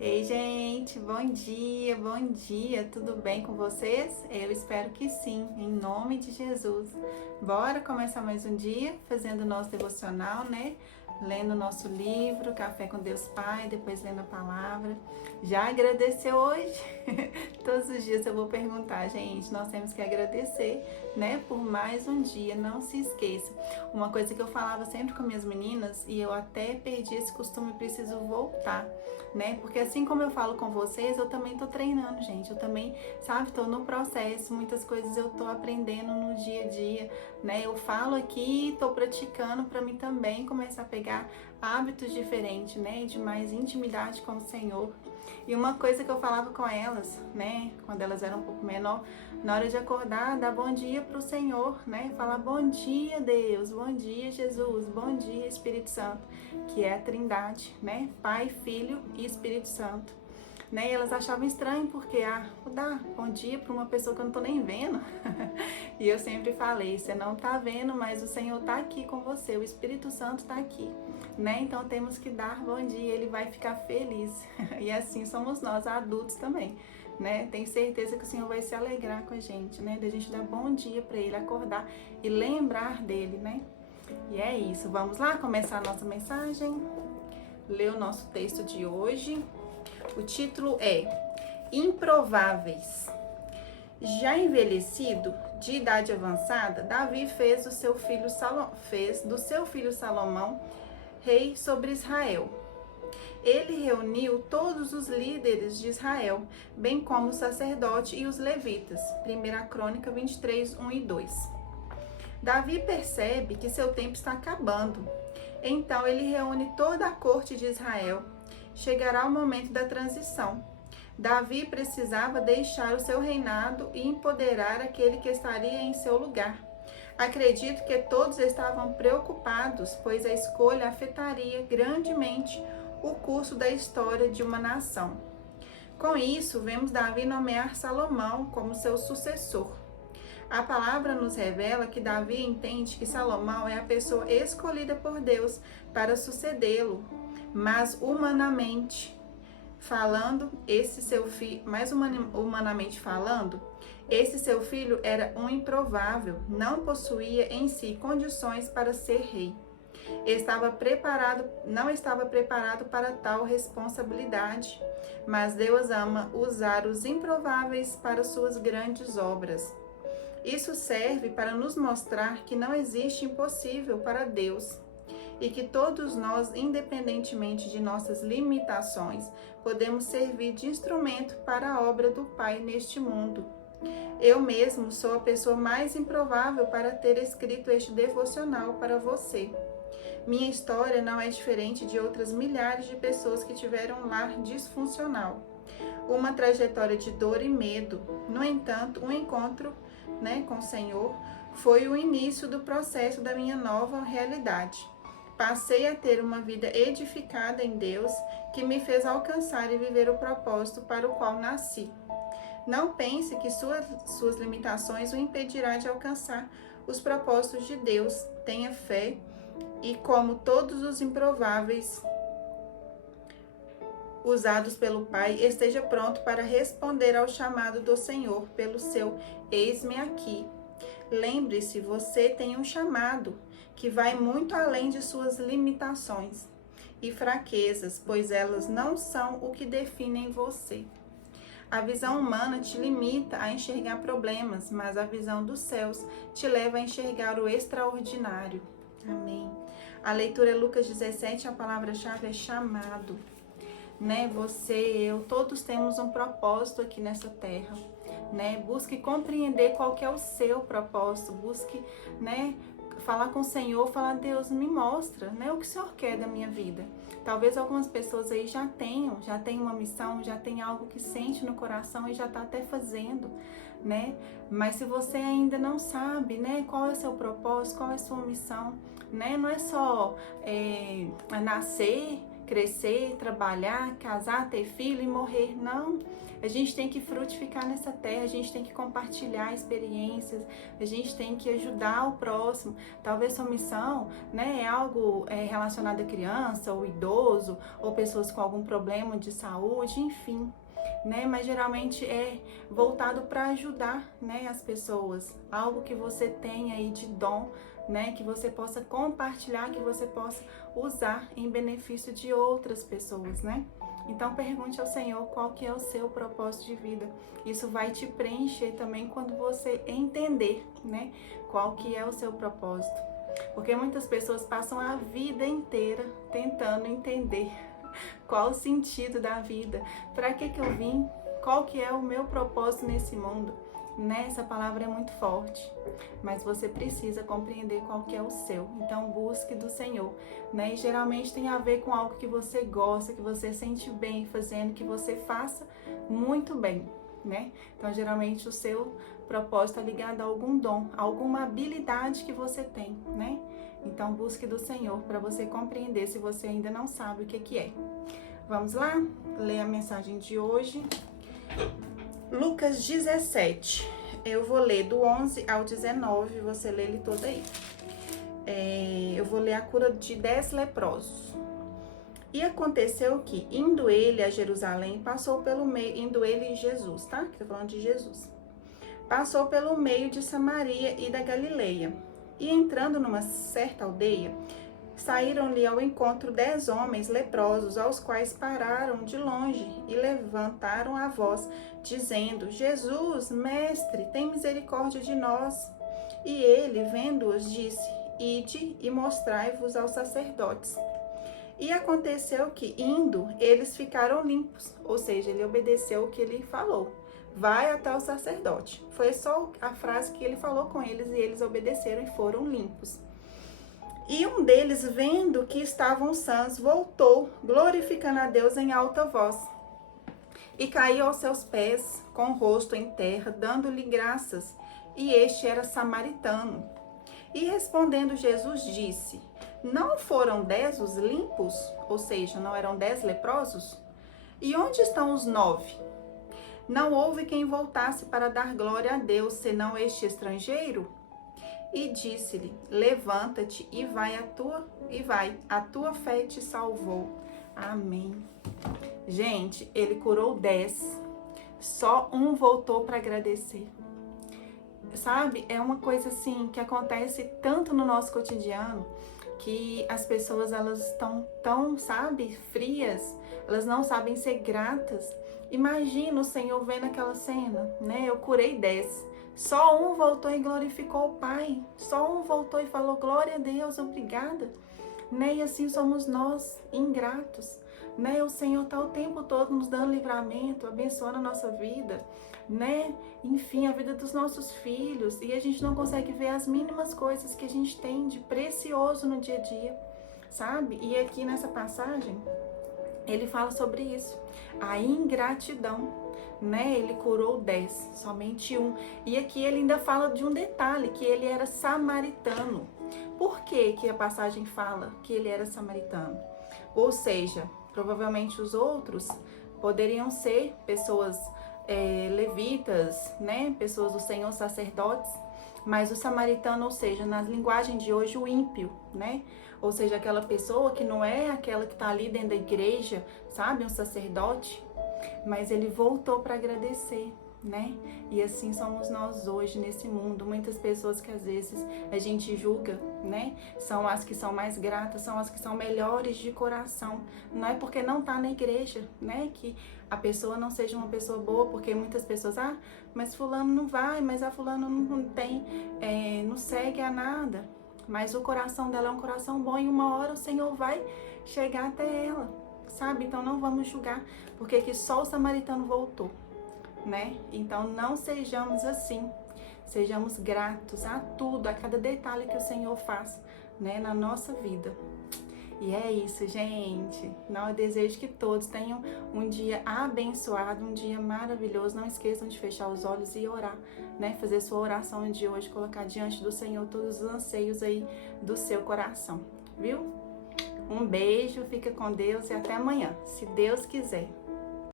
Ei, gente, bom dia, tudo bem com vocês? Eu espero que sim, em nome de Jesus. Bora começar mais um dia fazendo o nosso devocional, né? Lendo o nosso livro, Café com Deus Pai, depois lendo a palavra. Já agradeceu hoje? Todos os dias eu vou perguntar, gente, nós temos que agradecer, né, por mais um dia, não se esqueça. Uma coisa que eu falava sempre com minhas meninas, e eu até perdi esse costume, preciso voltar, né? Porque assim como eu falo com vocês, eu também tô treinando, gente. Eu também, sabe, tô no processo, muitas coisas eu tô aprendendo no dia a dia, né? Eu falo aqui, tô praticando para mim também começar a pegar hábitos diferentes, né? De mais intimidade com o Senhor. E uma coisa que eu falava com elas, né, quando elas eram um pouco menor, na hora de acordar, dar bom dia pro Senhor, né? Falar bom dia, Deus, bom dia, Jesus, bom dia, Espírito Santo, que é a Trindade, né? Pai, Filho e Espírito Santo. Né? E elas achavam estranho porque, vou dar bom dia para uma pessoa que eu não tô nem vendo. E eu sempre falei, você não tá vendo, mas o Senhor tá aqui com você, o Espírito Santo tá aqui, né? Então temos que dar bom dia, ele vai ficar feliz. E assim somos nós, adultos também, né? Tenho certeza que o Senhor vai se alegrar com a gente, né? Da gente dar bom dia para ele, acordar e lembrar dele, né? E é isso, vamos lá começar a nossa mensagem? Ler o nosso texto de hoje. O título é Improváveis. Já envelhecido, de idade avançada, Davi fez do seu filho Salomão rei sobre Israel. Ele reuniu todos os líderes de Israel, bem como o sacerdote e os levitas. 1 Crônica 23, 1 e 2. Davi percebe que seu tempo está acabando. Então ele reúne toda a corte de Israel. Chegará o momento da transição. Davi precisava deixar o seu reinado e empoderar aquele que estaria em seu lugar. Acredito que todos estavam preocupados, pois a escolha afetaria grandemente o curso da história de uma nação. Com isso, vemos Davi nomear Salomão como seu sucessor. A palavra nos revela que Davi entende que Salomão é a pessoa escolhida por Deus para sucedê-lo, mas humanamente falando, esse seu filho era um improvável, não possuía em si condições para ser rei. Não estava preparado para tal responsabilidade, mas Deus ama usar os improváveis para suas grandes obras. Isso serve para nos mostrar que não existe impossível para Deus e que todos nós, independentemente de nossas limitações, podemos servir de instrumento para a obra do Pai neste mundo. Eu mesmo sou a pessoa mais improvável para ter escrito este devocional para você. Minha história não é diferente de outras milhares de pessoas que tiveram um lar disfuncional. Uma trajetória de dor e medo. No entanto, um encontro, com o Senhor foi o início do processo da minha nova realidade. Passei a ter uma vida edificada em Deus, que me fez alcançar e viver o propósito para o qual nasci. Não pense que suas limitações o impedirá de alcançar os propósitos de Deus. Tenha fé e, como todos os improváveis usados pelo Pai, esteja pronto para responder ao chamado do Senhor pelo seu eis-me aqui. Lembre-se, você tem um chamado que vai muito além de suas limitações e fraquezas, pois elas não são o que definem você. A visão humana te limita a enxergar problemas, mas a visão dos céus te leva a enxergar o extraordinário. Amém. A leitura é Lucas 17, a palavra-chave é chamado. Você, eu, todos temos um propósito aqui nessa terra. Busque compreender qual que é o seu propósito, busque, falar com o Senhor, falar, Deus, me mostra, o que o Senhor quer da minha vida. Talvez algumas pessoas aí já tenham uma missão, já tem algo que sente no coração e já está até fazendo, Mas se você ainda não sabe, qual é o seu propósito, qual é a sua missão, não é só nascer crescer, trabalhar, casar, ter filho e morrer. Não. A gente tem que frutificar nessa terra, a gente tem que compartilhar experiências, a gente tem que ajudar o próximo. Talvez sua missão, né, é algo relacionado à criança, ou idoso, ou pessoas com algum problema de saúde, enfim. Né, mas geralmente é voltado para ajudar, né, as pessoas, algo que você tem aí de dom, né, que você possa compartilhar, que você possa usar em benefício de outras pessoas, né? Então pergunte ao Senhor qual que é o seu propósito de vida. Isso vai te preencher também quando você entender, né, qual que é o seu propósito. Porque muitas pessoas passam a vida inteira tentando entender qual o sentido da vida, para que eu vim, qual que é o meu propósito nesse mundo. Né? Essa palavra é muito forte, mas você precisa compreender qual que é o seu. Então busque do Senhor, né? E geralmente tem a ver com algo que você gosta, que você sente bem fazendo, que você faça muito bem, né? Então geralmente o seu propósito é ligado a algum dom, a alguma habilidade que você tem, né? Então busque do Senhor para você compreender se você ainda não sabe o que é. Vamos lá? Ler a mensagem de hoje. Lucas 17, eu vou ler do 11 ao 19, você lê ele todo aí. Eu vou ler a cura de 10 leprosos. E aconteceu que, indo ele a Jerusalém, passou pelo meio, indo ele Jesus, tá? Que tá falando de Jesus. Passou pelo meio de Samaria e da Galileia. E entrando numa certa aldeia, saíram-lhe ao encontro 10 homens leprosos, aos quais pararam de longe e levantaram a voz, dizendo: Jesus, mestre, tem misericórdia de nós. E ele, vendo-os, disse: Ide e mostrai-vos aos sacerdotes. E aconteceu que, indo, eles ficaram limpos, ou seja, ele obedeceu o que ele falou. Vai até o sacerdote. Foi só a frase que ele falou com eles e eles obedeceram e foram limpos. E um deles, vendo que estavam sãos, voltou, glorificando a Deus em alta voz. E caiu aos seus pés, com o rosto em terra, dando-lhe graças. E este era samaritano. E respondendo Jesus disse: Não foram 10 os limpos? Ou seja, não eram 10 leprosos? E onde estão os 9? Não houve quem voltasse para dar glória a Deus, senão este estrangeiro? E disse-lhe: Levanta-te e vai, a tua fé te salvou. Amém. Gente, ele curou 10, só um voltou para agradecer. Sabe, é uma coisa assim que acontece tanto no nosso cotidiano, que as pessoas elas estão tão, sabe, frias, elas não sabem ser gratas. Imagina o Senhor vendo aquela cena, né? Eu curei 10. Só um voltou e glorificou o Pai. Só um voltou e falou: glória a Deus, obrigada. Né? E assim somos nós, ingratos. Né? O Senhor está o tempo todo nos dando livramento, abençoando a nossa vida, né? Enfim, a vida dos nossos filhos. E a gente não consegue ver as mínimas coisas que a gente tem de precioso no dia a dia, sabe? E aqui nessa passagem, ele fala sobre isso, a ingratidão, né? Ele curou 10, somente um. E aqui ele ainda fala de um detalhe, que ele era samaritano. Por que que a passagem fala que ele era samaritano? Ou seja, provavelmente os outros poderiam ser pessoas levitas, né? Pessoas do Senhor, sacerdotes, mas o samaritano, ou seja, na linguagem de hoje, o ímpio, né? Ou seja, aquela pessoa que não é aquela que está ali dentro da igreja, sabe? Um sacerdote, mas ele voltou para agradecer, né? E assim somos nós hoje nesse mundo. Muitas pessoas que às vezes a gente julga, né? São as que são mais gratas, são as que são melhores de coração. Não é porque não tá na igreja, né? Que a pessoa não seja uma pessoa boa, porque muitas pessoas, mas fulano não vai, mas a fulano não tem, não segue a nada. Mas o coração dela é um coração bom e uma hora o Senhor vai chegar até ela, sabe? Então não vamos julgar, porque que só o samaritano voltou, né? Então não sejamos assim, sejamos gratos a tudo, a cada detalhe que o Senhor faz, né, na nossa vida. E é isso, gente. Não, eu desejo que todos tenham um dia abençoado, um dia maravilhoso. Não esqueçam de fechar os olhos e orar, né? Fazer sua oração de hoje, colocar diante do Senhor todos os anseios aí do seu coração, viu? Um beijo, fica com Deus e até amanhã, se Deus quiser.